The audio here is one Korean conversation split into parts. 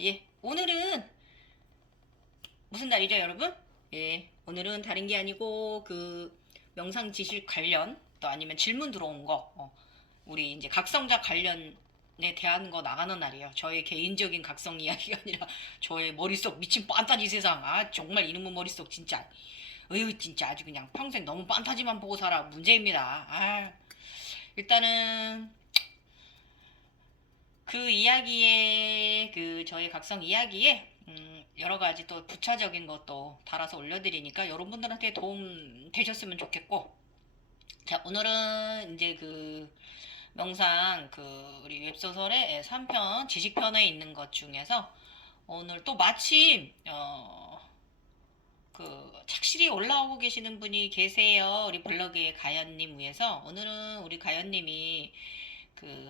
예. 오늘은 무슨 날이죠, 여러분? 예. 오늘은 다른 게 아니고 명상 지식 관련 또 아니면 질문 들어온 거 우리 이제 각성자 관련에 대한 거 나가는 날이에요. 저의 개인적인 각성 이야기가 아니라 저의 머릿속 미친 판타지 세상. 아, 정말 이놈의 머릿속 진짜. 어휴, 진짜 아주 그냥 평생 너무 판타지만 보고 살아. 문제입니다. 아, 일단은 그 이야기에 저의 각성 이야기에 여러 가지 또 부차적인 것도 달아서 올려드리니까 여러분들한테 도움 되셨으면 좋겠고, 자, 오늘은 이제 명상 우리 웹소설의 3편 지식편에 있는 것 중에서 오늘 또 마침 착실히 올라오고 계시는 분이 계세요. 우리 블로그의 가연님 위해서 오늘은 우리 가연님이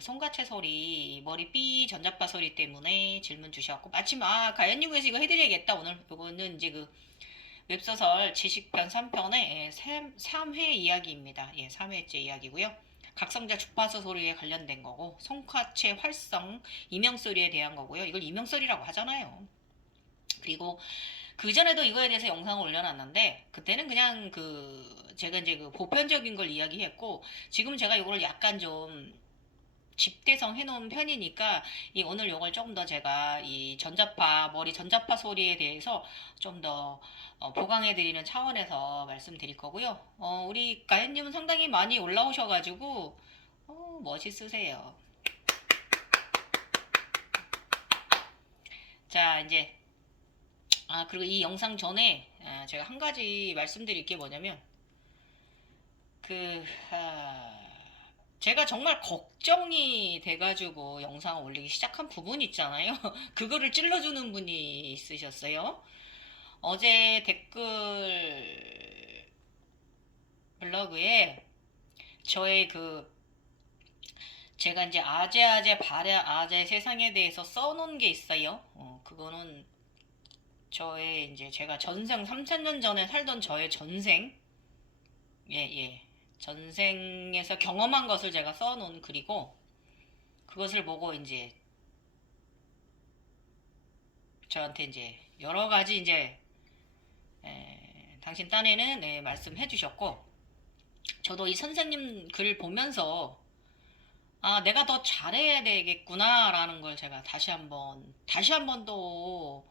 송가채 소리, 머리 삐 전자파 소리 때문에 질문 주셨고, 마침 가연님 위해서 이거 해드려야겠다. 오늘 요거는 이제 웹소설 지식편 3편의 3회 이야기입니다. 예, 3회째 이야기고요. 각성자 주파수 소리에 관련된 거고, 송카체 활성 이명소리에 대한 거고요. 이걸 이명소리라고 하잖아요. 그리고 그 전에도 이거에 대해서 영상을 올려놨는데, 그때는 그냥 제가 이제 보편적인 걸 이야기했고, 지금 제가 이걸 약간 좀 집대성 해놓은 편이니까 오늘 요걸 조금 더 제가 이 머리 전자파 소리에 대해서 좀 더 보강해드리는 차원에서 말씀드릴 거고요. 우리 가연님은 상당히 많이 올라오셔가지고 멋있으세요. 자, 이제 그리고 이 영상 전에 제가 한 가지 말씀드릴 게 뭐냐면 제가 정말 걱정이 돼가지고 영상을 올리기 시작한 부분 있잖아요. 그거를 찔러주는 분이 있으셨어요. 어제 댓글 블로그에 저의 제가 이제 아재 발야 아재 세상에 대해서 써놓은 게 있어요. 그거는 저의 이제 제가 전생 3000년 전에 살던 저의 전생, 예, 전생에서 경험한 것을 제가 써놓은 글이고, 그것을 보고 이제 저한테 이제 여러 가지 이제 당신 딴에는 말씀해 주셨고, 저도 이 선생님 글을 보면서 내가 더 잘해야 되겠구나라는 걸 제가 다시 한번 또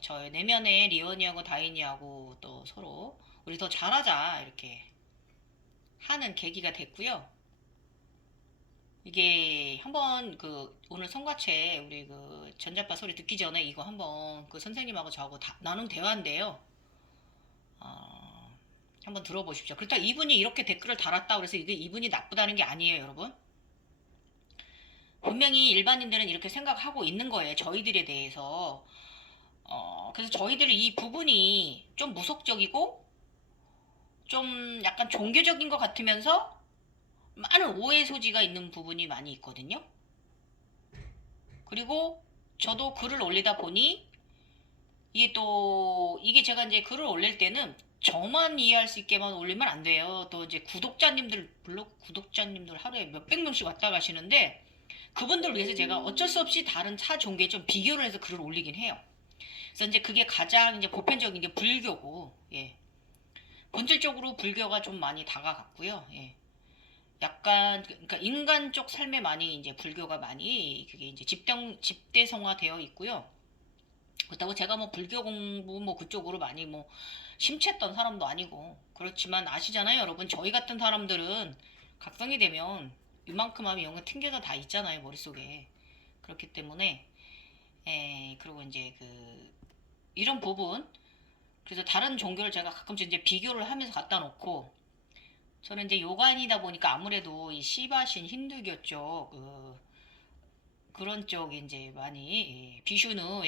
저의 내면의 리언이하고 다인이하고 또 서로 우리 더 잘하자 이렇게 하는 계기가 됐고요. 이게 한번 오늘 성과체 우리 전자파 소리 듣기 전에 이거 한번 선생님하고 저하고 나눈 대화인데요. 한번 들어보십시오. 그렇다고 이분이 이렇게 댓글을 달았다 그래서 이게 이분이 나쁘다는 게 아니에요, 여러분. 분명히 일반인들은 이렇게 생각하고 있는 거예요, 저희들에 대해서. 그래서 저희들은 이 부분이 좀 무속적이고 좀 약간 종교적인 것 같으면서 많은 오해 소지가 있는 부분이 많이 있거든요. 그리고 저도 글을 올리다 보니 이게 제가 이제 글을 올릴 때는 저만 이해할 수 있게만 올리면 안 돼요. 또 이제 블로그 구독자님들 하루에 몇백 명씩 왔다 가시는데 그분들 위해서 제가 어쩔 수 없이 다른 타 종교에 좀 비교를 해서 글을 올리긴 해요. 그래서 이제 그게 가장 이제 보편적인 게 불교고, 예. 본질적으로 불교가 좀 많이 다가갔고요. 예. 약간 그러니까 인간 쪽 삶에 많이 이제 불교가 많이 그게 이제 집대성화되어 있고요. 그렇다고 제가 뭐 불교 공부 뭐 그쪽으로 많이 뭐 심취했던 사람도 아니고, 그렇지만 아시잖아요, 여러분. 저희 같은 사람들은 각성이 되면 이만큼 하면 영어 튕겨져 다 있잖아요, 머릿속에. 그렇기 때문에 그리고 이제 이런 부분, 그래서 다른 종교를 제가 가끔씩 이제 비교를 하면서 갖다 놓고, 저는 이제 요간이다 보니까 아무래도 이 시바신 힌두교 쪽 그런 쪽 이제 많이 비슈누,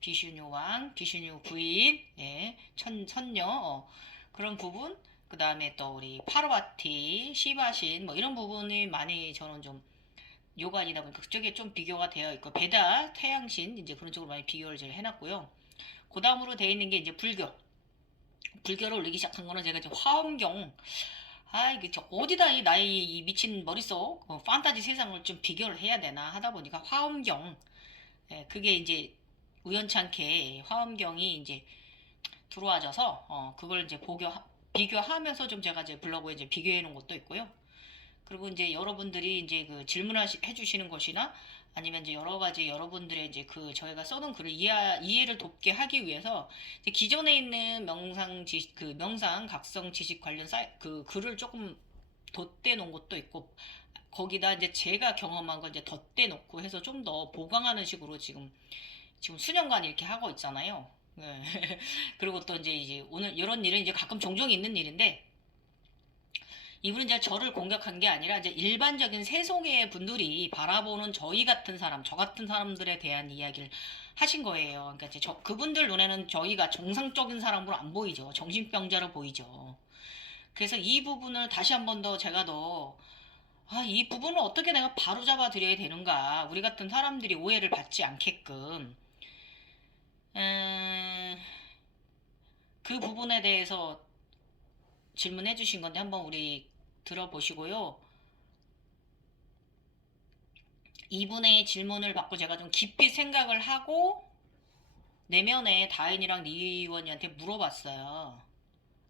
비슈누 왕, 비슈누 부인, 선녀 그런 부분, 그 다음에 또 우리 파르바티, 시바신 뭐 이런 부분이 많이 저는 좀 요간이다 보니까 그쪽에 좀 비교가 되어 있고, 베다, 태양신 이제 그런 쪽으로 많이 비교를 제가 해놨고요. 그 다음으로 되어 있는 게 이제 불교를 올리기 시작한 거는 제가 이제 화엄경, 이게 어디다 나의 이 미친 머릿속 판타지 세상을 좀 비교를 해야 되나 하다 보니까 화엄경, 예, 그게 이제 우연찮게 화엄경이 이제 들어와져서 그걸 이제 비교하면서 좀 제가 이제 블로그에 이제 비교해 놓은 것도 있고요. 그리고 이제 여러분들이 이제 그 질문해 주시는 것이나 아니면 이제 여러 가지 여러분들의 이제 그 저희가 써놓은 글을 이해를 돕게 하기 위해서 이제 기존에 있는 명상 각성 지식 관련 그 글을 조금 덧대 놓은 것도 있고 거기다 이제 제가 경험한 걸 이제 덧대 놓고 해서 좀 더 보강하는 식으로 지금 수년간 이렇게 하고 있잖아요. 네. 그리고 또 이제 오늘 이런 일은 이제 가끔 종종 있는 일인데 이분은 이제 저를 공격한 게 아니라 이제 일반적인 세속의 분들이 바라보는 저희 같은 사람, 저 같은 사람들에 대한 이야기를 하신 거예요. 그러니까 이제 그분들 눈에는 저희가 정상적인 사람으로 안 보이죠. 정신병자로 보이죠. 그래서 이 부분을 다시 한 번 더 제가 이 부분을 어떻게 내가 바로잡아 드려야 되는가. 우리 같은 사람들이 오해를 받지 않게끔. 그 부분에 대해서 질문해 주신 건데 한번 우리 들어보시고요. 이분의 질문을 받고 제가 좀 깊이 생각을 하고 내면에 다인이랑 리원이한테 물어봤어요.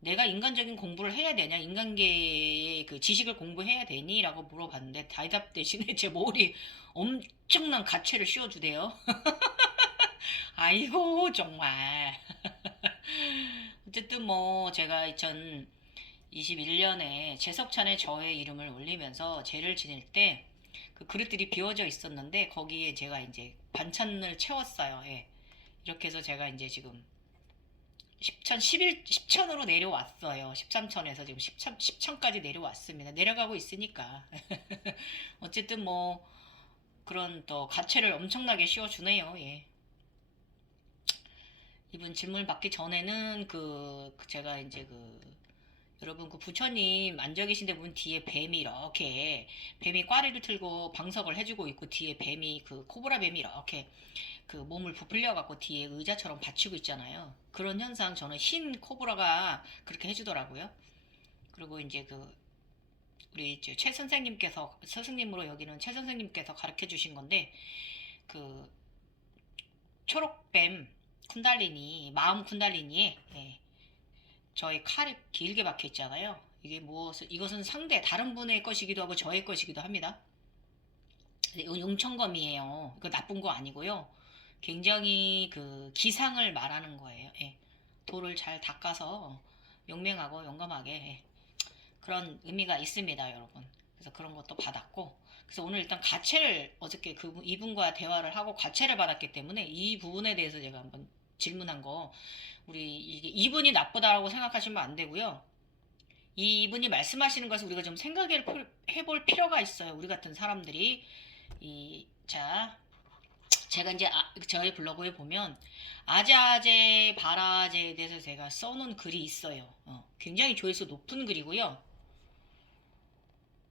내가 인간적인 공부를 해야 되냐? 인간계의 그 지식을 공부해야 되니? 라고 물어봤는데 대답 대신에 제 머리 엄청난 가채를 씌워주대요. 아이고 정말. 어쨌든 뭐 제가 2021년에 제석찬의 저의 이름을 올리면서 제를 지낼 때 그 그릇들이 비워져 있었는데 거기에 제가 이제 반찬을 채웠어요. 예. 이렇게 해서 제가 이제 지금 10천으로 내려왔어요. 13천에서 지금 10천까지 내려왔습니다. 내려가고 있으니까. 어쨌든 뭐 그런 또 가채를 엄청나게 씌워주네요. 예. 이분 질문 받기 전에는 제가 이제 여러분 그 부처님 앉아 계신데 보면 뒤에 뱀이 이렇게 뱀이 꽈리를 틀고 방석을 해주고 있고 뒤에 뱀이 그 코브라 뱀이 이렇게 그 몸을 부풀려 갖고 뒤에 의자처럼 받치고 있잖아요. 그런 현상 저는 흰 코브라가 그렇게 해주더라고요. 그리고 이제 우리 최 선생님께서 스승님으로 여기는 최 선생님께서 가르쳐 주신 건데 그 초록뱀 쿤달리니 마음 쿤달리니에 저희 칼이 길게 박혀 있잖아요. 이것은 다른 분의 것이기도 하고 저의 것이기도 합니다. 이건 용천검이에요. 이거 나쁜 거 아니고요. 굉장히 그 기상을 말하는 거예요. 예. 돌을 잘 닦아서 용맹하고 용감하게 그런 의미가 있습니다, 여러분. 그래서 그런 것도 받았고, 그래서 오늘 일단 어저께 이분과 대화를 하고 가채를 받았기 때문에 이 부분에 대해서 제가 한번 질문한 거, 이분이 나쁘다라고 생각하시면 안 되고요. 이분이 말씀하시는 것을 우리가 좀 해볼 필요가 있어요. 우리 같은 사람들이. 제가 이제 저희 블로그에 보면 아자아제, 바라아제에 대해서 제가 써놓은 글이 있어요. 굉장히 조회수 높은 글이고요.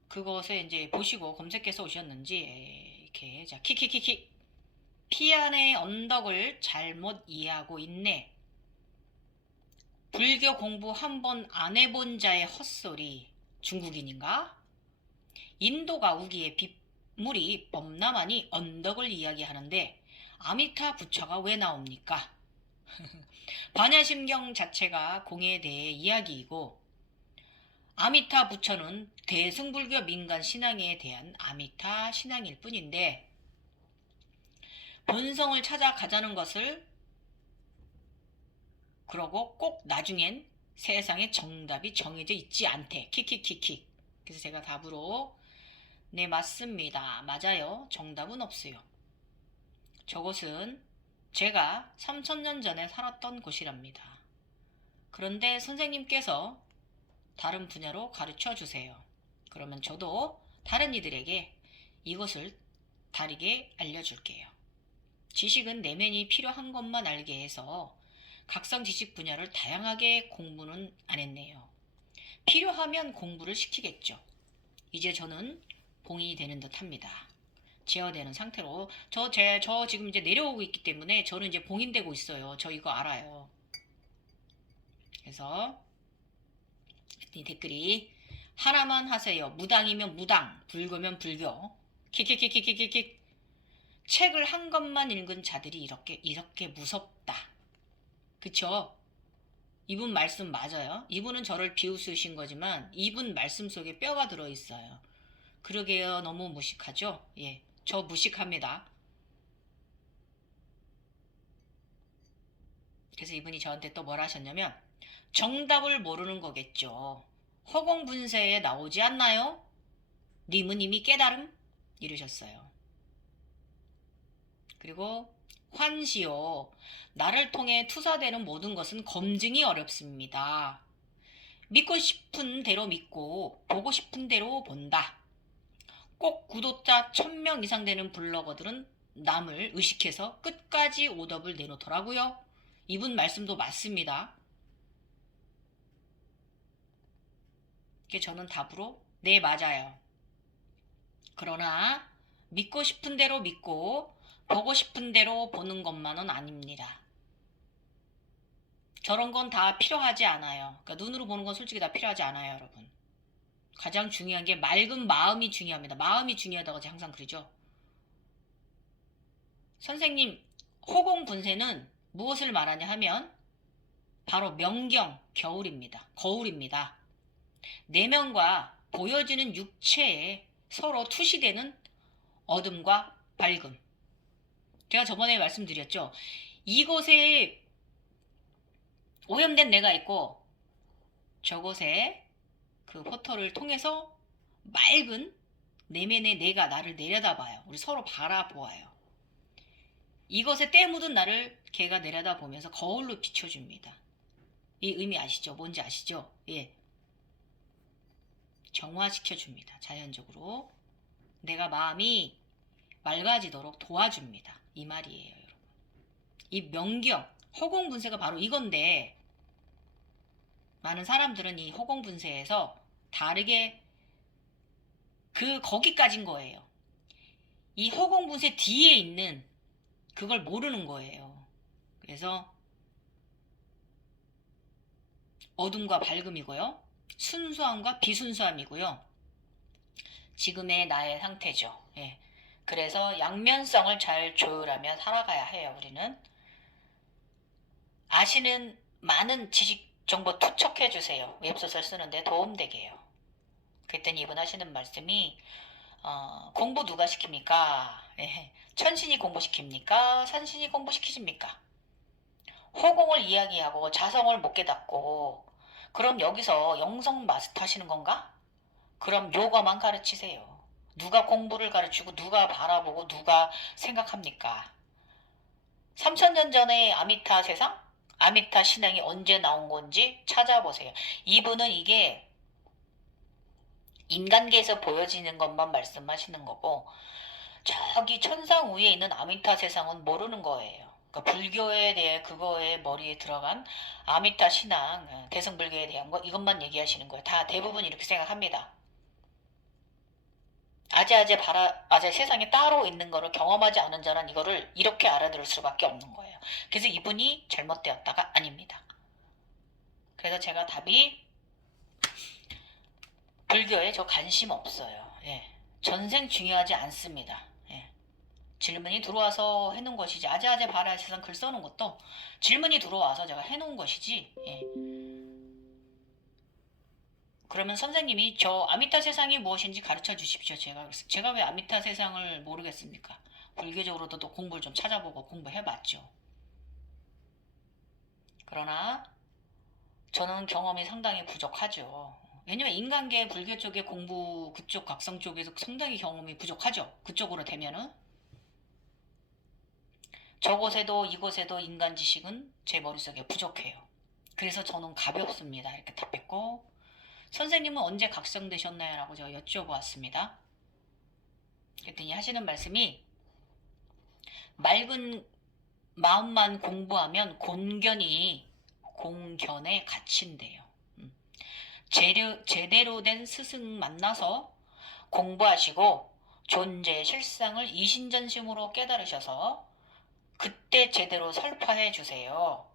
그것에 이제 보시고 검색해서 오셨는지 이렇게 자 키키키키 피안의 언덕을 잘못 이해하고 있네. 불교 공부 한 번 안 해본 자의 헛소리. 중국인인가? 인도가 우기에 빗물이 범람하니 언덕을 이야기하는데 아미타 부처가 왜 나옵니까? 반야심경 자체가 공에 대해 이야기이고 아미타 부처는 대승불교 민간 신앙에 대한 아미타 신앙일 뿐인데 본성을 찾아가자는 것을 그러고 꼭 나중엔 세상에 정답이 정해져 있지 않대. 키키키키. 그래서 제가 답으로 네 맞습니다. 맞아요. 정답은 없어요. 저곳은 제가 3000년 전에 살았던 곳이랍니다. 그런데 선생님께서 다른 분야로 가르쳐 주세요. 그러면 저도 다른 이들에게 이것을 다르게 알려줄게요. 지식은 내면이 필요한 것만 알게 해서 각성 지식 분야를 다양하게 공부는 안 했네요. 필요하면 공부를 시키겠죠. 이제 저는 봉인이 되는 듯 합니다. 제어되는 상태로 저 지금 이제 내려오고 있기 때문에 저는 이제 봉인되고 있어요. 저 이거 알아요. 그래서 이 댓글이 하나만 하세요. 무당이면 무당, 불교면 불교. 킥킥킥킥킥킥. 책을 한 권만 읽은 자들이 이렇게 무섭다. 그쵸? 이분 말씀 맞아요. 이분은 저를 비웃으신 거지만 이분 말씀 속에 뼈가 들어있어요. 그러게요. 너무 무식하죠? 예, 저 무식합니다. 그래서 이분이 저한테 또 뭐라 하셨냐면 정답을 모르는 거겠죠. 허공분세에 나오지 않나요? 님은 이미 깨달음? 이러셨어요. 그리고 환시요. 나를 통해 투사되는 모든 것은 검증이 어렵습니다. 믿고 싶은 대로 믿고 보고 싶은 대로 본다. 꼭 구독자 1000명 이상 되는 블로거들은 남을 의식해서 끝까지 오답을 내놓더라고요. 이분 말씀도 맞습니다. 저는 답으로 네, 맞아요. 그러나 믿고 싶은 대로 믿고 보고 싶은 대로 보는 것만은 아닙니다. 저런 건 다 필요하지 않아요. 그러니까 눈으로 보는 건 솔직히 다 필요하지 않아요, 여러분. 가장 중요한 게 맑은 마음이 중요합니다. 마음이 중요하다고 제가 항상 그러죠. 선생님, 호공분세는 무엇을 말하냐 하면 바로 명경, 거울입니다. 내면과 보여지는 육체에 서로 투시되는 어둠과 밝음. 제가 저번에 말씀드렸죠. 이곳에 오염된 내가 있고 저곳에 그 포털을 통해서 맑은 내면의 내가 나를 내려다봐요. 우리 서로 바라보아요. 이것에 때 묻은 나를 걔가 내려다보면서 거울로 비춰줍니다. 이 의미 아시죠? 뭔지 아시죠? 예. 정화시켜줍니다. 자연적으로. 내가 마음이 맑아지도록 도와줍니다. 이 말이에요, 여러분. 이 명경, 허공분세가 바로 이건데 많은 사람들은 이 허공분세에서 다르게 거기까진 거예요. 이 허공분세 뒤에 있는 그걸 모르는 거예요. 그래서 어둠과 밝음이고요. 순수함과 비순수함이고요. 지금의 나의 상태죠. 예. 그래서 양면성을 잘 조율하며 살아가야 해요. 우리는 아시는 많은 지식 정보 투척해 주세요. 웹소설 쓰는데 도움되게요. 그랬더니 이분 하시는 말씀이 공부 누가 시킵니까? 예. 천신이 공부시킵니까? 산신이 공부시키십니까? 허공을 이야기하고 자성을 못 깨닫고 그럼 여기서 영성 마스터 하시는 건가? 그럼 요거만 가르치세요. 누가 공부를 가르치고 누가 바라보고 누가 생각합니까? 3000년 전에 아미타 세상? 아미타 신앙이 언제 나온 건지 찾아보세요. 이분은 이게 인간계에서 보여지는 것만 말씀하시는 거고 저기 천상 위에 있는 아미타 세상은 모르는 거예요. 그러니까 불교에 대해 그거에 머리에 들어간 아미타 신앙, 대승불교에 대한 거 이것만 얘기하시는 거예요. 다 대부분 이렇게 생각합니다. 아재 세상에 따로 있는 거를 경험하지 않은 자는 이거를 이렇게 알아들을 수밖에 없는 거예요. 그래서 이분이 잘못되었다가 아닙니다. 그래서 제가 답이 불교에 저 관심 없어요. 예. 전생 중요하지 않습니다. 예. 질문이 들어와서 해놓은 것이지 아재 바라 세상 글 써놓은 것도 질문이 들어와서 제가 해놓은 것이지. 예. 그러면 선생님이 저 아미타 세상이 무엇인지 가르쳐 주십시오. 제가 왜 아미타 세상을 모르겠습니까? 불교적으로도 또 공부를 좀 찾아보고 공부해봤죠. 그러나 저는 경험이 상당히 부족하죠. 왜냐면 인간계 불교 쪽에 공부 그쪽 각성 쪽에서 상당히 경험이 부족하죠. 그쪽으로 되면은 저곳에도 이곳에도 인간 지식은 제 머릿속에 부족해요. 그래서 저는 가볍습니다. 이렇게 답했고 선생님은 언제 각성되셨나요? 라고 제가 여쭤보았습니다. 그랬더니 하시는 말씀이 맑은 마음만 공부하면 공견에 갇힌대요. 제대로 된 스승 만나서 공부하시고 존재의 실상을 이신전심으로 깨달으셔서 그때 제대로 설파해 주세요.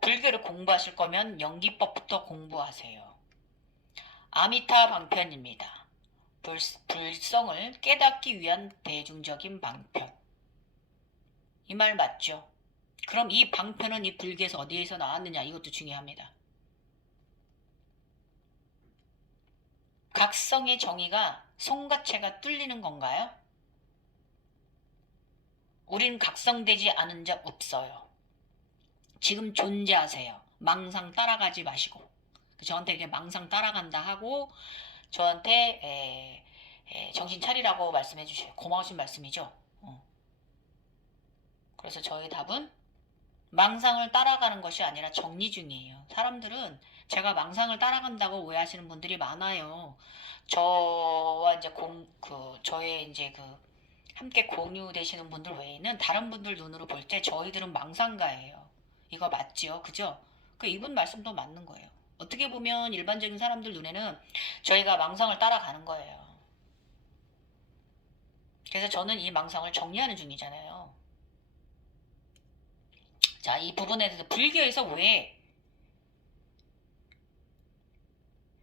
불교를 공부하실 거면 연기법부터 공부하세요. 아미타 방편입니다. 불성을 깨닫기 위한 대중적인 방편. 이 말 맞죠? 그럼 이 방편은 이 불교에서 어디에서 나왔느냐, 이것도 중요합니다. 각성의 정의가 송가체가 뚫리는 건가요? 우린 각성되지 않은 적 없어요. 지금 존재하세요. 망상 따라가지 마시고. 저한테 이렇게 망상 따라간다 하고 저한테 정신 차리라고 말씀해 주셔요. 고마우신 말씀이죠. 그래서 저희 답은 망상을 따라가는 것이 아니라 정리 중이에요. 사람들은 제가 망상을 따라간다고 오해하시는 분들이 많아요. 저와 이제 저의 이제 함께 공유되시는 분들 외에는 다른 분들 눈으로 볼 때 저희들은 망상가예요. 이거 맞지요? 그죠? 이분 말씀도 맞는 거예요. 어떻게 보면 일반적인 사람들 눈에는 저희가 망상을 따라가는 거예요. 그래서 저는 이 망상을 정리하는 중이잖아요. 자, 이 부분에 대해서 불교에서 왜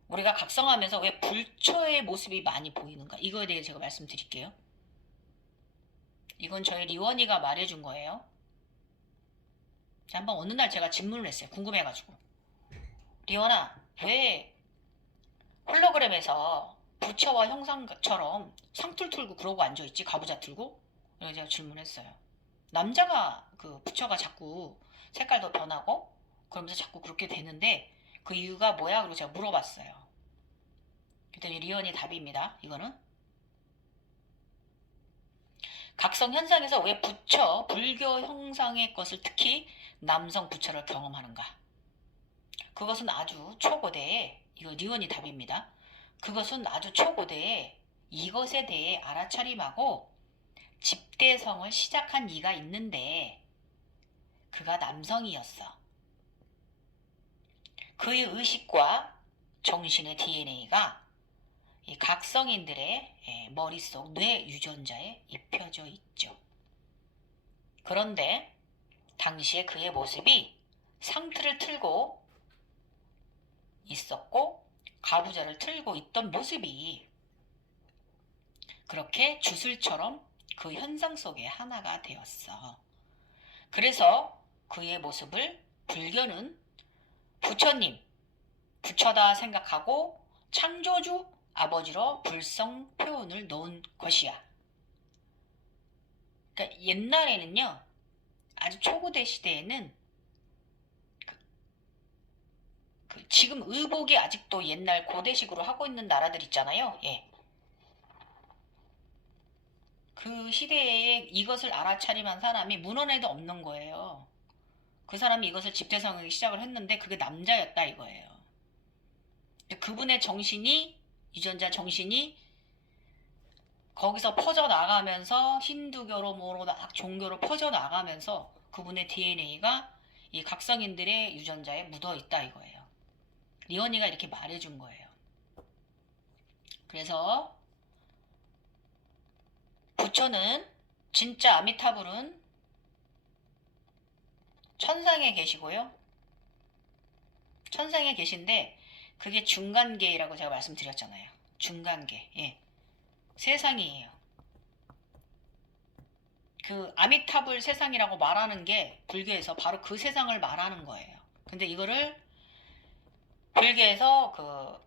우리가 각성하면서 왜 불처의 모습이 많이 보이는가? 이거에 대해 제가 말씀드릴게요. 이건 저희 리원이가 말해준 거예요. 자, 한번 어느 날 제가 질문을 했어요. 궁금해가지고. 리원아, 왜 홀로그램에서 부처와 형상처럼 상툴 틀고 그러고 앉아있지? 가부좌 틀고? 이렇게 제가 질문했어요. 남자가 부처가 자꾸 색깔도 변하고 그러면서 자꾸 그렇게 되는데 그 이유가 뭐야? 그러고 제가 물어봤어요. 그랬더니 리언이 답입니다. 이거는 각성 현상에서 왜 부처, 불교 형상의 것을 특히 남성 부처를 경험하는가? 그것은 아주 초고대에, 이거 리언이 답입니다. 그것은 아주 초고대에 이것에 대해 알아차림하고 집대성을 시작한 이가 있는데 그가 남성이었어. 그의 의식과 정신의 DNA가 이 각성인들의 머릿속 뇌 유전자에 입혀져 있죠. 그런데 당시에 그의 모습이 상투를 틀고 있었고 가부좌를 틀고 있던 모습이 그렇게 주술처럼 그 현상 속의 하나가 되었어. 그래서 그의 모습을 불교는 부처님, 부처다 생각하고 창조주 아버지로 불성 표현을 놓은 것이야. 그러니까 옛날에는요, 아주 초고대 시대에는 지금 의복이 아직도 옛날 고대식으로 하고 있는 나라들 있잖아요. 예. 그 시대에 이것을 알아차림한 사람이 문헌에도 없는 거예요. 그 사람이 이것을 집대성하기 시작을 했는데 그게 남자였다 이거예요. 그분의 정신이, 유전자 정신이 거기서 퍼져나가면서 힌두교로 뭐로 종교로 퍼져나가면서 그분의 DNA가 이 각성인들의 유전자에 묻어있다 이거예요. 리언이가 이렇게 말해준 거예요. 그래서 부처는 진짜 아미타불은 천상에 계시고요. 천상에 계신데 그게 중간계라고 제가 말씀드렸잖아요. 중간계. 예. 세상이에요. 그 아미타불 세상이라고 말하는 게 불교에서 바로 그 세상을 말하는 거예요. 근데 이거를 불교에서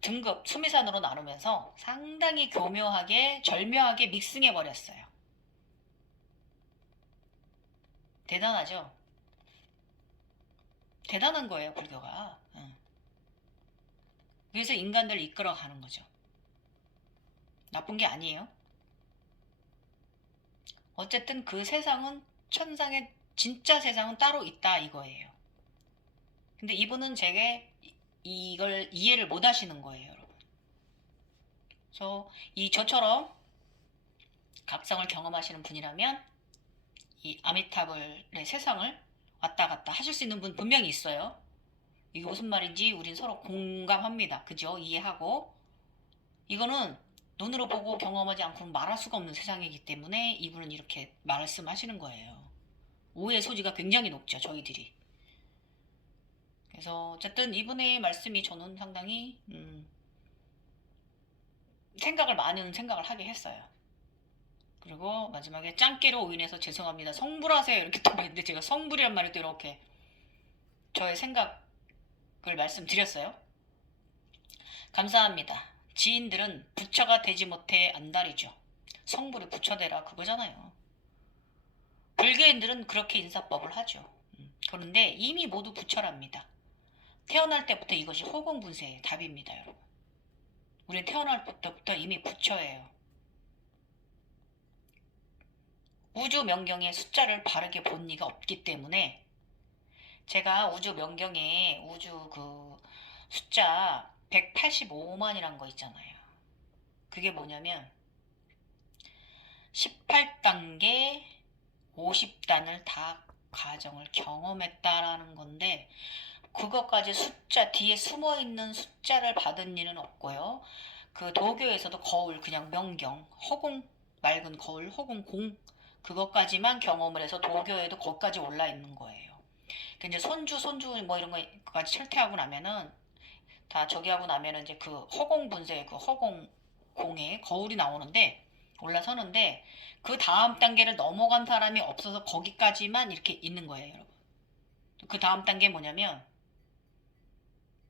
등급 수미산으로 나누면서 상당히 교묘하게 절묘하게 믹싱해 버렸어요. 대단하죠? 대단한 거예요, 불교가. 그래서 인간들을 이끌어가는 거죠. 나쁜 게 아니에요. 어쨌든 그 세상은 천상의 진짜 세상은 따로 있다 이거예요. 근데 이분은 제게 이걸 이해를 못 하시는 거예요, 여러분. 그래서 저처럼 각성을 경험하시는 분이라면 이 아미타불의 세상을 왔다 갔다 하실 수 있는 분 분명히 있어요. 이게 무슨 말인지 우린 서로 공감합니다. 그죠? 이해하고. 이거는 눈으로 보고 경험하지 않고는 말할 수가 없는 세상이기 때문에 이분은 이렇게 말씀하시는 거예요. 오해 소지가 굉장히 높죠, 저희들이. 그래서 어쨌든 이분의 말씀이 저는 상당히 많은 생각을 하게 했어요. 그리고 마지막에 짱깨로 인해서 죄송합니다. 성불하세요. 이렇게 또 했는데 제가 성불이란 말을 또 이렇게 저의 생각을 말씀드렸어요. 감사합니다. 지인들은 부처가 되지 못해 안달이죠. 성불이 부처되라 그거잖아요. 불교인들은 그렇게 인사법을 하죠. 그런데 이미 모두 부처랍니다. 태어날 때부터 이것이 호공분세의 답입니다, 여러분. 우리는 태어날 때부터 이미 부처예요. 우주 명경에 숫자를 바르게 본 리가 없기 때문에 제가 우주 명경에 우주 그 숫자 185만이란 거 있잖아요. 그게 뭐냐면 18단계 50단을 다 과정을 경험했다라는 건데 그것까지 숫자 뒤에 숨어있는 숫자를 받은 일은 없고요. 그 도교에서도 거울 그냥 명경 허공 맑은 거울 허공 공 그것까지만 경험을 해서 도교에도 거기까지 올라 있는 거예요. 이제 손주 뭐 이런 거까지 철퇴하고 나면은 다 저기 하고 나면은 이제 그 허공 분쇄 그 허공 공에 거울이 나오는데 올라서는데 그 다음 단계를 넘어간 사람이 없어서 거기까지만 이렇게 있는 거예요, 여러분. 그 다음 단계 뭐냐면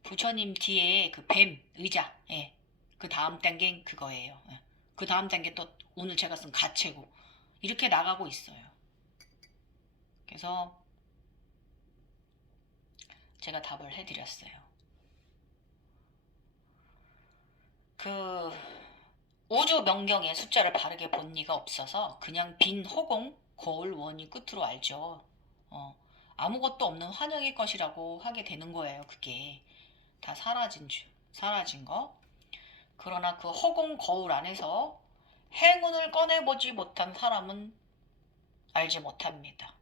부처님 뒤에 그 뱀 의자, 예. 그 다음 단계는 그거예요. 예. 그 다음 단계 또 오늘 제가 쓴 가채고 이렇게 나가고 있어요. 그래서 제가 답을 해드렸어요. 그 우주 명경에 숫자를 바르게 본 리가 없어서 그냥 빈 허공 거울 원이 끝으로 알죠. 아무것도 없는 환영의 것이라고 하게 되는 거예요. 그게 다 사라진 거. 그러나 그 허공 거울 안에서 행운을 꺼내보지 못한 사람은 알지 못합니다.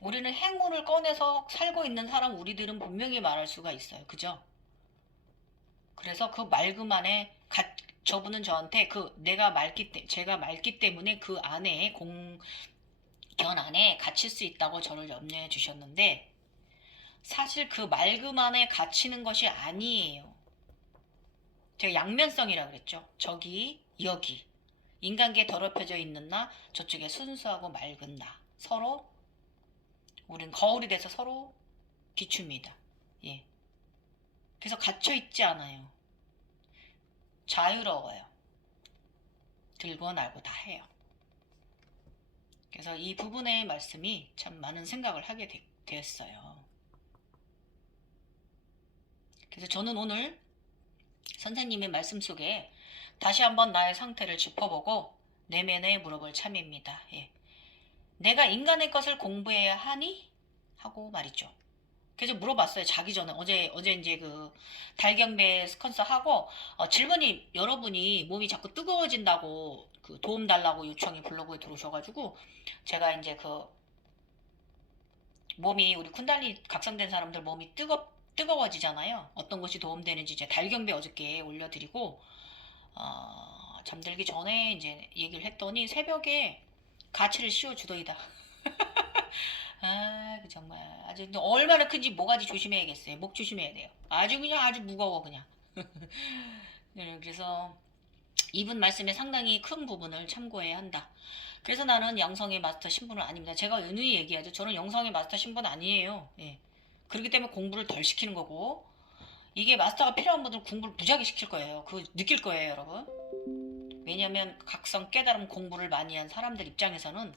우리는 행운을 꺼내서 살고 있는 사람 우리들은 분명히 말할 수가 있어요. 그죠? 그래서 그 맑음 안에 저분은 저한테 제가 맑기 때문에 그 안에 공견 안에 갇힐 수 있다고 저를 염려해 주셨는데 사실 그 맑음 안에 갇히는 것이 아니에요. 제가 양면성이라고 그랬죠. 저기 여기 인간계에 더럽혀져 있는 나 저쪽에 순수하고 맑은 나 서로 우린 거울이 돼서 서로 비춥니다. 예. 그래서 갇혀 있지 않아요. 자유로워요. 들고 날고 다 해요. 그래서 이 부분의 말씀이 참 많은 생각을 하게 되었어요. 그래서 저는 오늘 선생님의 말씀 속에 다시 한번 나의 상태를 짚어보고 내면에 물어볼 참입니다. 예. 내가 인간의 것을 공부해야 하니? 하고 말이죠. 그래서 물어봤어요. 자기 전에 어제 이제 그 달경배 스컨서 하고 질문이 여러분이 몸이 자꾸 뜨거워진다고 그 도움 달라고 요청이 블로그에 들어오셔가지고 제가 이제 그 몸이 우리 쿤달리 각성된 사람들 몸이 뜨거워지잖아요. 어떤 것이 도움되는지 이제 달경배 어저께 올려드리고 잠들기 전에 이제 얘기를 했더니 새벽에 가치를 씌워주더이다. 아, 그 정말 아주 얼마나 큰지 모가지 조심해야겠어요. 목 조심해야 돼요. 아주 그냥 아주 무거워 그냥. 네, 그래서 이분 말씀에 상당히 큰 부분을 참고해야 한다. 그래서 나는 영성의 마스터 신분은 아닙니다. 제가 은근히 얘기하죠. 저는 영성의 마스터 신분 아니에요. 예. 그렇기 때문에 공부를 덜 시키는 거고 이게 마스터가 필요한 분들은 공부를 무지하게 시킬 거예요. 그거 느낄 거예요, 여러분. 왜냐면 각성 깨달음 공부를 많이 한 사람들 입장에서는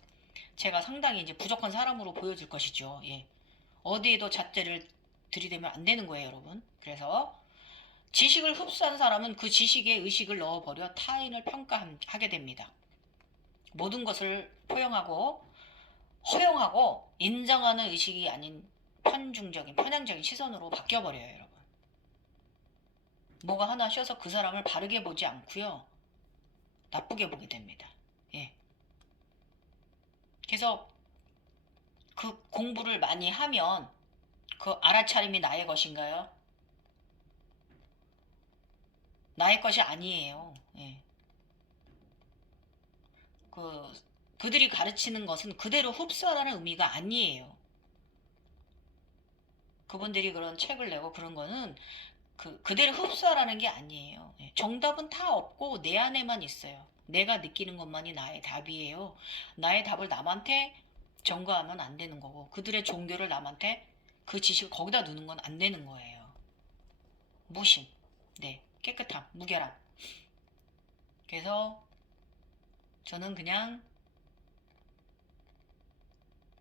제가 상당히 이제 부족한 사람으로 보여질 것이죠. 예. 어디에도 잣대를 들이대면 안 되는 거예요, 여러분. 그래서 지식을 흡수한 사람은 그 지식에 의식을 넣어버려 타인을 평가하게 됩니다. 모든 것을 포용하고 허용하고 인정하는 의식이 아닌 편향적인 시선으로 바뀌어버려요, 여러분. 뭐가 하나 쉬어서 그 사람을 바르게 보지 않고요. 나쁘게 보게 됩니다. 예. 그래서 그 공부를 많이 하면 그 알아차림이 나의 것인가요? 나의 것이 아니에요. 예. 그들이 가르치는 것은 그대로 흡수하라는 의미가 아니에요. 그분들이 그런 책을 내고 그런 거는 그대로 흡수하라는 게 아니에요. 예, 정답은 다 없고 내 안에만 있어요. 내가 느끼는 것만이 나의 답이에요. 나의 답을 남한테 전가하면 안 되는 거고, 그들의 종교를 남한테 그 지식을 거기다 두는 건 안 되는 거예요. 무심, 네, 깨끗함, 무결함. 그래서 저는 그냥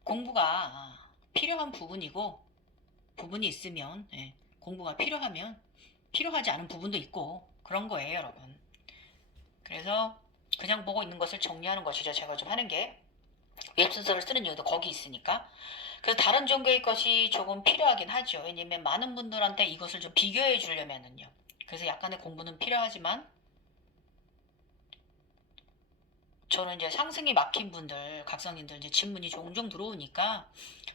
공부가 필요한 부분이 있으면, 예, 공부가 필요하면 필요하지 않은 부분도 있고 그런 거예요, 여러분. 그래서 그냥 보고 있는 것을 정리하는 것이죠. 제가 좀 하는 게 웹소설을 쓰는 이유도 거기 있으니까. 그래서 다른 종교의 것이 조금 필요하긴 하죠. 왜냐면 많은 분들한테 이것을 좀 비교해 주려면은요. 그래서 약간의 공부는 필요하지만 저는 이제 상승이 막힌 분들, 각성인들 이제 질문이 종종 들어오니까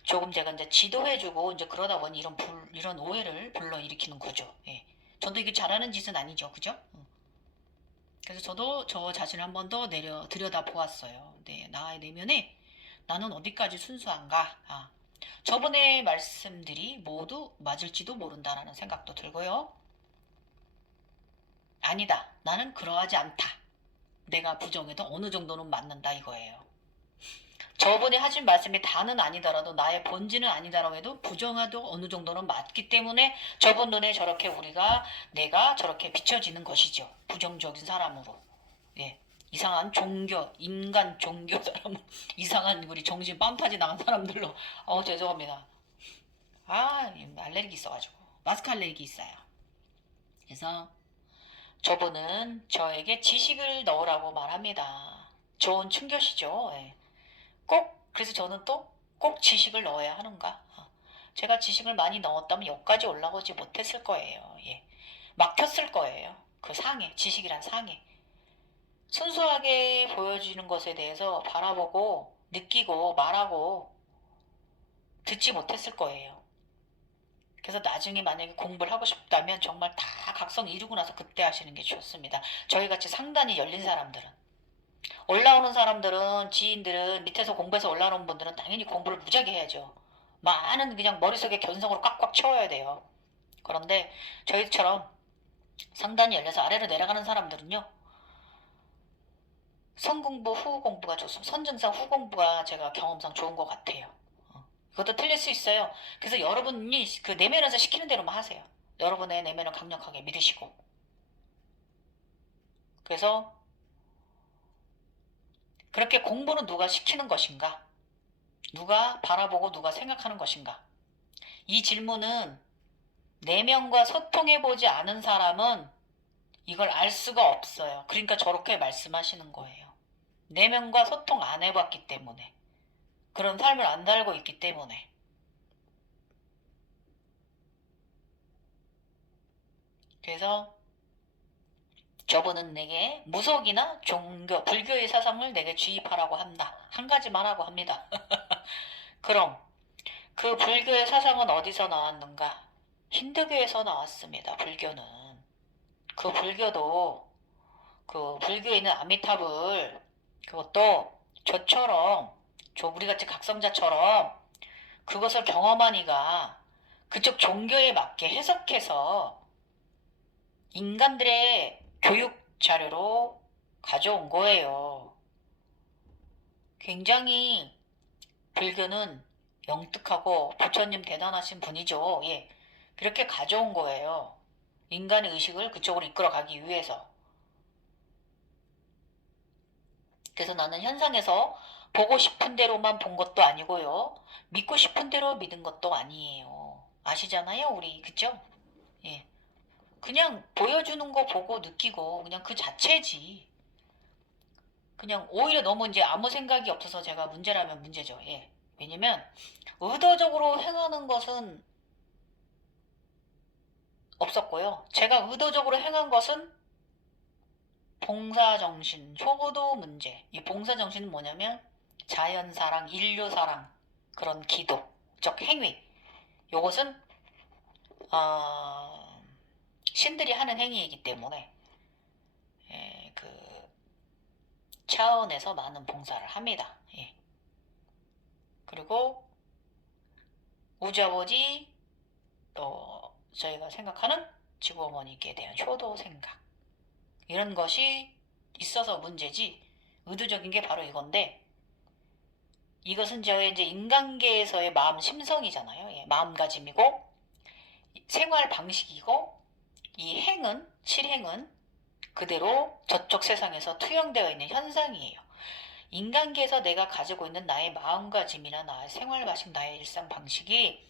조금 제가 이제 지도해주고 이제 그러다 보니 이런 오해를 불러일으키는 거죠. 예. 저도 이게 잘하는 짓은 아니죠, 그죠? 그래서 저도 저 자신을 한 번 더 들여다 보았어요. 네, 나의 내면에 나는 어디까지 순수한가? 저번에 말씀들이 모두 맞을지도 모른다라는 생각도 들고요. 아니다. 나는 그러하지 않다. 내가 부정해도 어느 정도는 맞는다 이거예요. 저번에 하신 말씀이 다는 아니더라도 나의 본질은 아니다라고 해도 부정해도 어느 정도는 맞기 때문에 저번 눈에 저렇게 내가 저렇게 비춰지는 것이죠. 부정적인 사람으로. 예. 이상한 인간 종교 사람, 이상한 우리 정신 빵타지 나간 사람들로, 죄송합니다. 알레르기 있어가지고. 마스크 알레르기 있어요. 그래서 저분은 저에게 지식을 넣으라고 말합니다. 좋은 충격이죠. 예. 그래서 저는 또 꼭 지식을 넣어야 하는가? 제가 지식을 많이 넣었다면 여기까지 올라오지 못했을 거예요. 예. 막혔을 거예요. 그 지식이란 상에. 순수하게 보여지는 것에 대해서 바라보고, 느끼고, 말하고, 듣지 못했을 거예요. 그래서 나중에 만약에 공부를 하고 싶다면 정말 다 각성 이루고 나서 그때 하시는 게 좋습니다. 저희같이 상단이 열린 사람들은. 올라오는 사람들은, 지인들은, 밑에서 공부해서 올라오는 분들은 당연히 공부를 무지하게 해야죠. 많은 그냥 머릿속에 견성으로 꽉꽉 채워야 돼요. 그런데 저희처럼 상단이 열려서 아래로 내려가는 사람들은요. 선공부, 후공부가 좋습니다. 선증상, 후공부가 제가 경험상 좋은 것 같아요. 그것도 틀릴 수 있어요. 그래서 여러분이 그 내면에서 시키는 대로만 하세요. 여러분의 내면을 강력하게 믿으시고. 그래서 그렇게 공부는 누가 시키는 것인가? 누가 바라보고 누가 생각하는 것인가? 이 질문은 내면과 소통해보지 않은 사람은 이걸 알 수가 없어요. 그러니까 저렇게 말씀하시는 거예요. 내면과 소통 안 해봤기 때문에. 그런 삶을 안 살고 있기 때문에. 그래서 저분은 내게 무속이나 종교, 불교의 사상을 내게 주입하라고 한다. 한 가지만 하고 합니다. 그럼 그 불교의 사상은 어디서 나왔는가? 힌두교에서 나왔습니다. 불교는. 그 불교도 그 불교에 있는 아미타불 그것도 저처럼 우리같이 각성자처럼 그것을 경험한 이가 그쪽 종교에 맞게 해석해서 인간들의 교육 자료로 가져온 거예요. 굉장히 불교는 영특하고 부처님 대단하신 분이죠. 예. 그렇게 가져온 거예요. 인간의 의식을 그쪽으로 이끌어가기 위해서. 그래서 나는 현상에서 보고 싶은 대로만 본 것도 아니고요. 믿고 싶은 대로 믿은 것도 아니에요. 아시잖아요, 우리. 그죠? 예. 그냥 보여주는 거 보고 느끼고 그냥 그 자체지. 그냥 오히려 너무 이제 아무 생각이 없어서 제가 문제라면 문제죠. 예. 왜냐면 의도적으로 행하는 것은 없었고요. 제가 의도적으로 행한 것은 봉사정신, 효도 문제. 이 봉사정신은 뭐냐면 자연사랑, 인류사랑, 그런 기도적 행위. 요것은 신들이 하는 행위이기 때문에 그 차원에서 많은 봉사를 합니다. 예. 그리고 우주아버지 또 저희가 생각하는 지구 어머니께 대한 효도 생각 이런 것이 있어서 문제지 의도적인 게 바로 이건데 이것은 저의 이제 인간계에서의 마음 심성이잖아요. 예, 마음가짐이고 생활 방식이고 이 행은 실행은 그대로 저쪽 세상에서 투영되어 있는 현상이에요. 인간계에서 내가 가지고 있는 나의 마음가짐이나 나의 생활 방식, 나의 일상 방식이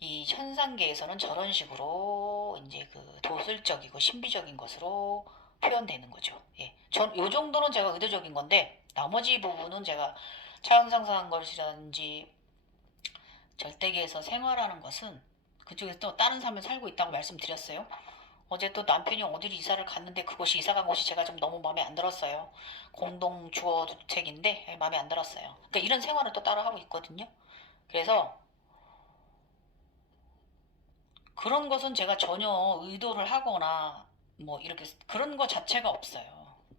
이 현상계에서는 저런 식으로 이제 그 도술적이고 신비적인 것으로 표현되는 거죠. 예. 요 정도는 제가 의도적인 건데 나머지 부분은 제가 차원상상한 것이라든지 절대계에서 생활하는 것은 그쪽에서 또 다른 삶을 살고 있다고 말씀드렸어요. 어제 또 남편이 어디를 이사를 갔는데 그곳이 이사간 곳이 제가 좀 너무 마음에 안 들었어요. 공동 주거주택인데 마음에 안 들었어요. 그러니까 이런 생활을 또 따라 하고 있거든요. 그래서 그런 것은 제가 전혀 의도를 하거나 뭐 이렇게 그런 거 자체가 없어요.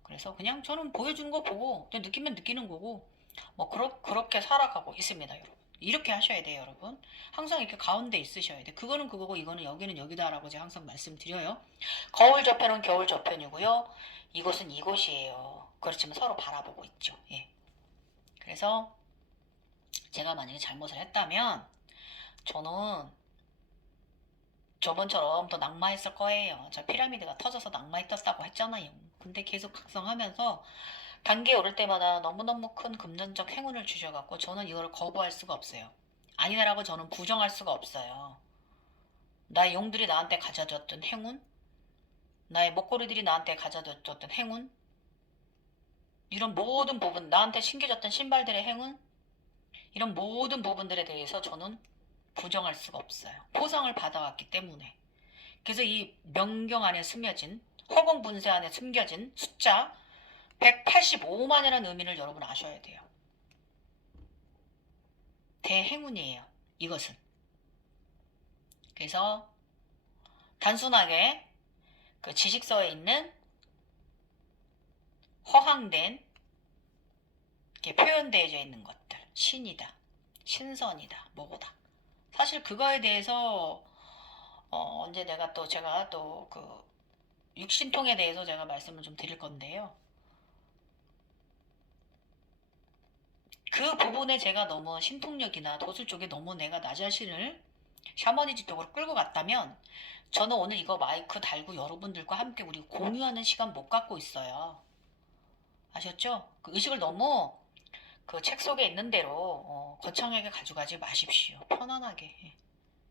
그래서 그냥 저는 보여주는 거 보고 그냥 느끼면 느끼는 거고 뭐 그렇게 살아가고 있습니다, 여러분. 이렇게 하셔야 돼요, 여러분. 항상 이렇게 가운데 있으셔야 돼. 그거는 그거고 이거는 여기는 여기다라고 제가 항상 말씀드려요. 거울 저편은 겨울 저편이고요. 이곳은 이곳이에요. 그렇지만 서로 바라보고 있죠. 예. 그래서 제가 만약에 잘못을 했다면 저는 저번처럼 더 낙마했을 거예요. 저 피라미드가 터져서 낙마했었다고 했잖아요. 근데 계속 각성하면서 단계에 오를 때마다 너무너무 큰 금전적 행운을 주셔갖고 저는 이걸 거부할 수가 없어요. 아니다라고 저는 부정할 수가 없어요. 나의 용들이 나한테 가져줬던 행운, 나의 목걸이들이 나한테 가져줬던 행운, 이런 모든 부분, 나한테 신겨졌던 신발들의 행운, 이런 모든 부분들에 대해서 저는 부정할 수가 없어요. 보상을 받아왔기 때문에. 그래서 이 명경 안에 숨겨진 허공 분세 안에 숨겨진 숫자 185만이라는 의미를 여러분 아셔야 돼요. 대행운이에요. 이것은. 그래서 단순하게 그 지식서에 있는 허황된 표현되어져 있는 것들, 신이다, 신선이다, 뭐다. 사실 그거에 대해서 언제 제가 또 그 육신통에 대해서 제가 말씀을 좀 드릴 건데요. 그 부분에 제가 너무 신통력이나 도술 쪽에 너무 내가 나 자신을 샤머니즘 쪽으로 끌고 갔다면 저는 오늘 이거 마이크 달고 여러분들과 함께 우리 공유하는 시간 못 갖고 있어요. 아셨죠? 그 의식을 너무 그 책 속에 있는 대로 거창하게 가져가지 마십시오. 편안하게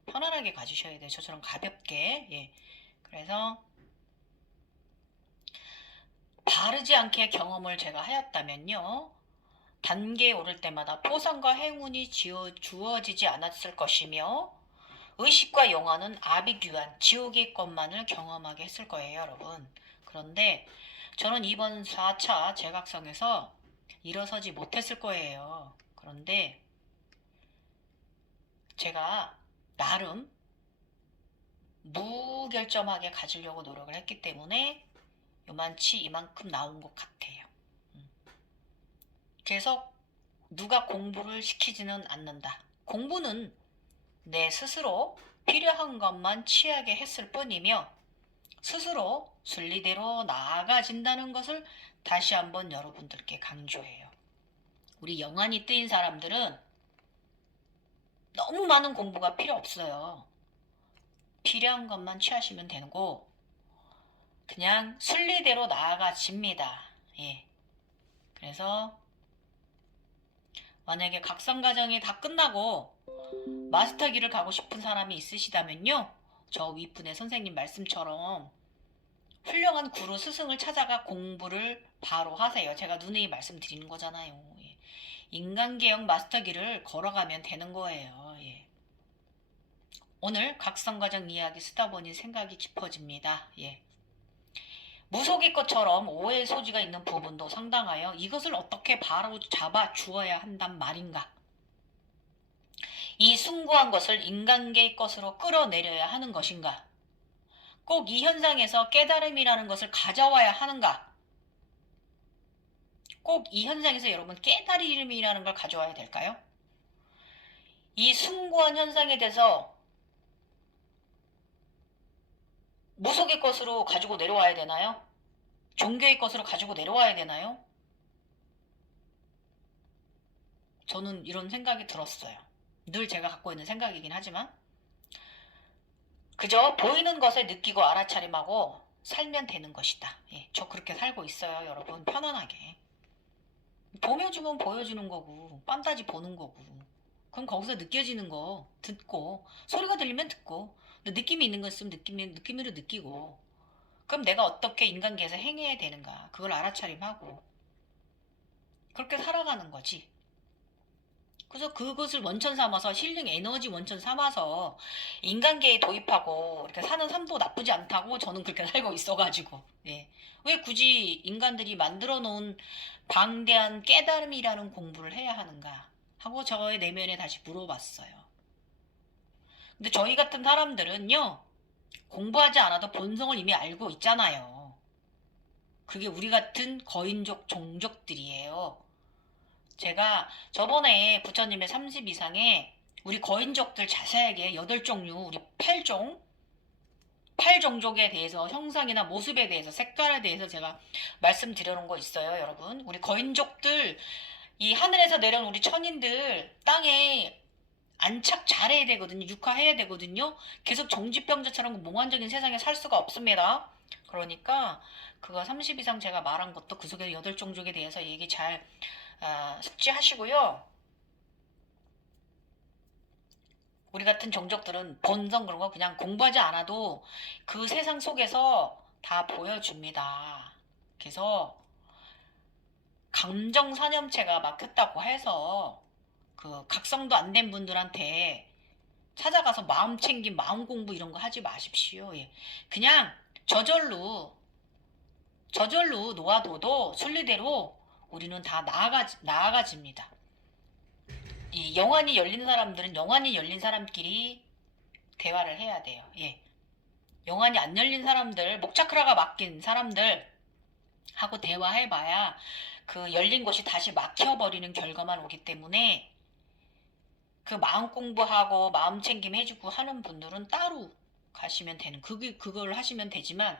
편안하게 가지셔야 돼요. 저처럼 가볍게. 예. 그래서 바르지 않게 경험을 제가 하였다면요. 단계에 오를 때마다 포상과 행운이 주어지지 않았을 것이며 의식과 영화는 아비규환 지옥의 것만을 경험하게 했을 거예요, 여러분. 그런데 저는 이번 4차 제각성에서 일어서지 못했을 거예요. 그런데 제가 나름 무결점하게 가지려고 노력을 했기 때문에 요만치 이만큼 나온 것 같아요. 그래서 누가 공부를 시키지는 않는다. 공부는 내 스스로 필요한 것만 취하게 했을 뿐이며 스스로 순리대로 나아가진다는 것을 다시 한번 여러분들께 강조해요. 우리 영안이 뜨인 사람들은 너무 많은 공부가 필요 없어요. 필요한 것만 취하시면 되고 그냥 순리대로 나아가집니다. 예. 그래서 만약에 각성 과정이 다 끝나고 마스터기를 가고 싶은 사람이 있으시다면요. 저 윗분의 선생님 말씀처럼 훌륭한 구루 스승을 찾아가 공부를 바로 하세요. 제가 누누이 말씀드리는 거잖아요. 예. 인간계형 마스터기를 걸어가면 되는 거예요. 예. 오늘 각성과정 이야기 쓰다 보니 생각이 깊어집니다. 예. 무속의 것처럼 오해의 소지가 있는 부분도 상당하여 이것을 어떻게 바로 잡아 주어야 한단 말인가. 이 숭고한 것을 인간계의 것으로 끌어내려야 하는 것인가. 꼭 이 현상에서 깨달음이라는 것을 가져와야 하는가. 꼭 이 현상에서 여러분 깨달음이라는 걸 가져와야 될까요? 이 숭고한 현상에 대해서 무속의 것으로 가지고 내려와야 되나요? 종교의 것으로 가지고 내려와야 되나요? 저는 이런 생각이 들었어요. 늘 제가 갖고 있는 생각이긴 하지만 그저 보이는 것에 느끼고 알아차림하고 살면 되는 것이다. 예, 저 그렇게 살고 있어요, 여러분. 편안하게. 보여주면 보여주는 거고 빤다지 보는 거고 그럼 거기서 느껴지는 거 듣고 소리가 들리면 듣고 느낌이 있는 거 있으면 느낌으로 느끼고 그럼 내가 어떻게 인간계에서 행해야 되는가 그걸 알아차림하고 그렇게 살아가는 거지. 그래서 그것을 원천 삼아서 힐링 에너지 원천 삼아서 인간계에 도입하고 이렇게 사는 삶도 나쁘지 않다고 저는 그렇게 살고 있어가지고 예. 왜 굳이 인간들이 만들어 놓은 방대한 깨달음이라는 공부를 해야 하는가 하고 저의 내면에 다시 물어봤어요. 근데 저희 같은 사람들은요 공부하지 않아도 본성을 이미 알고 있잖아요. 그게 우리 같은 거인족 종족들이에요. 제가 저번에 부처님의 30 이상의 우리 거인족들 자세하게 8종류, 우리 8종족에 대해서 형상이나 모습에 대해서 색깔에 대해서 제가 말씀드려 놓은 거 있어요, 여러분. 우리 거인족들, 이 하늘에서 내려온 우리 천인들 땅에 안착 잘해야 되거든요. 육화해야 되거든요. 계속 정지병자처럼 몽환적인 세상에 살 수가 없습니다. 그러니까 그거 30 이상 제가 말한 것도 그 속에 8종족에 대해서 얘기 잘 숙지하시고요. 우리 같은 종족들은 본성 그런 거 그냥 공부하지 않아도 그 세상 속에서 다 보여줍니다. 그래서 감정 사념체가 막혔다고 해서 그 각성도 안 된 분들한테 찾아가서 마음 챙김, 마음 공부 이런 거 하지 마십시오. 예. 그냥 저절로 놓아둬도 순리대로 우리는 다 나아가집니다. 이 영안이 열린 사람들은 영안이 열린 사람끼리 대화를 해야 돼요. 예. 영안이 안 열린 사람들, 목차크라가 막힌 사람들 하고 대화해봐야 그 열린 곳이 다시 막혀버리는 결과만 오기 때문에 그 마음 공부하고 마음 챙김 해주고 하는 분들은 따로 가시면 되는 그걸 하시면 되지만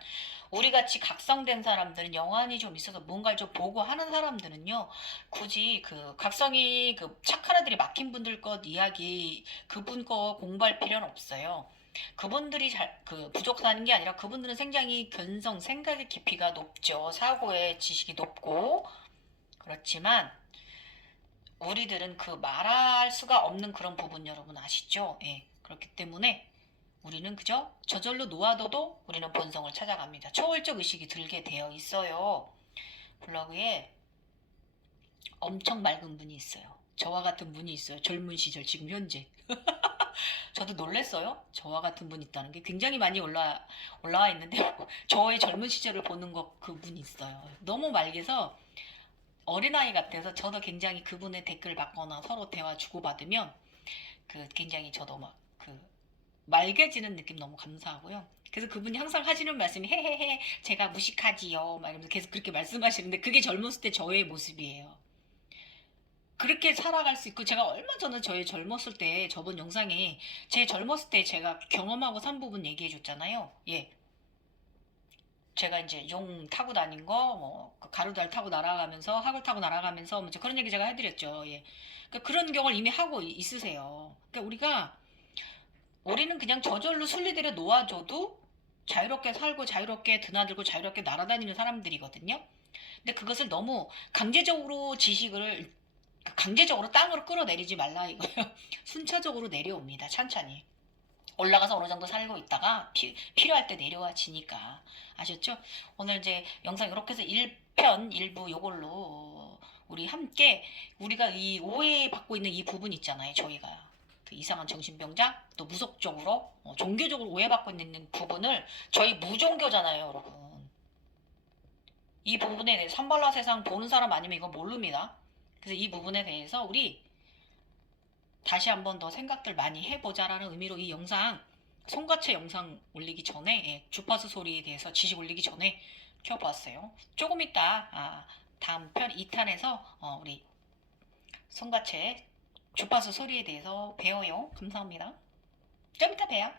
우리 같이 각성된 사람들은 영안이 좀 있어서 뭔가를 좀 보고 하는 사람들은요 굳이 그 각성이 그 차크라들이 막힌 분들 것 이야기 그분 거 공부할 필요는 없어요. 그분들이 그 부족하는 게 아니라 그분들은 굉장히 견성 생각의 깊이가 높죠. 사고의 지식이 높고 그렇지만 우리들은 그 말할 수가 없는 그런 부분 여러분 아시죠? 예. 그렇기 때문에 우리는 그저 저절로 놓아둬도 우리는 본성을 찾아갑니다. 초월적 의식이 들게 되어 있어요. 블로그에 엄청 맑은 분이 있어요. 저와 같은 분이 있어요. 젊은 시절 지금 현재. 저도 놀랬어요. 저와 같은 분 있다는 게 굉장히 많이 올라와 있는데 저의 젊은 시절을 보는 거 그분이 있어요. 너무 맑아서 어린아이 같아서 저도 굉장히 그분의 댓글 받거나 서로 대화 주고받으면 그 굉장히 저도 막 그 맑아지는 느낌 너무 감사하고요. 그래서 그분이 항상 하시는 말씀이 헤헤헤 제가 무식하지요 막 이러면서 계속 그렇게 말씀하시는데 그게 젊었을 때 저의 모습이에요. 그렇게 살아갈 수 있고 제가 얼마 전에 저의 젊었을 때 저번 영상에 제 젊었을 때 제가 경험하고 산 부분 얘기해 줬잖아요. 예. 제가 이제 용 타고 다닌 거, 뭐, 가루달 타고 날아가면서, 하글 타고 날아가면서, 뭐, 그런 얘기 제가 해드렸죠. 예. 그러니까 그런 경험을 이미 하고 있으세요. 그러니까 우리는 그냥 저절로 순리대로 놓아줘도 자유롭게 살고, 자유롭게 드나들고, 자유롭게 날아다니는 사람들이거든요. 근데 그것을 너무 강제적으로 땅으로 끌어내리지 말라 이거예요. 순차적으로 내려옵니다. 천천히. 올라가서 어느 정도 살고 있다가 필요할 때 내려와 지니까 아셨죠? 오늘 이제 영상 이렇게 해서 1편 1부 요걸로 우리 함께 우리가 이 오해받고 있는 이 부분 있잖아요. 저희가 그 이상한 정신병자 또 무속적으로 종교적으로 오해받고 있는 부분을 저희 무종교잖아요, 여러분. 이 부분에 대해서 산발라 세상 보는 사람 아니면 이거 모릅니다. 그래서 이 부분에 대해서 우리 다시 한번 더 생각들 많이 해보자라는 의미로 이 영상 송가채 영상 올리기 전에 주파수 소리에 대해서 지식 올리기 전에 켜봤어요. 조금 이따 다음 편 2탄에서 우리 송가채 주파수 소리에 대해서 배워요. 감사합니다. 좀 이따 봬요.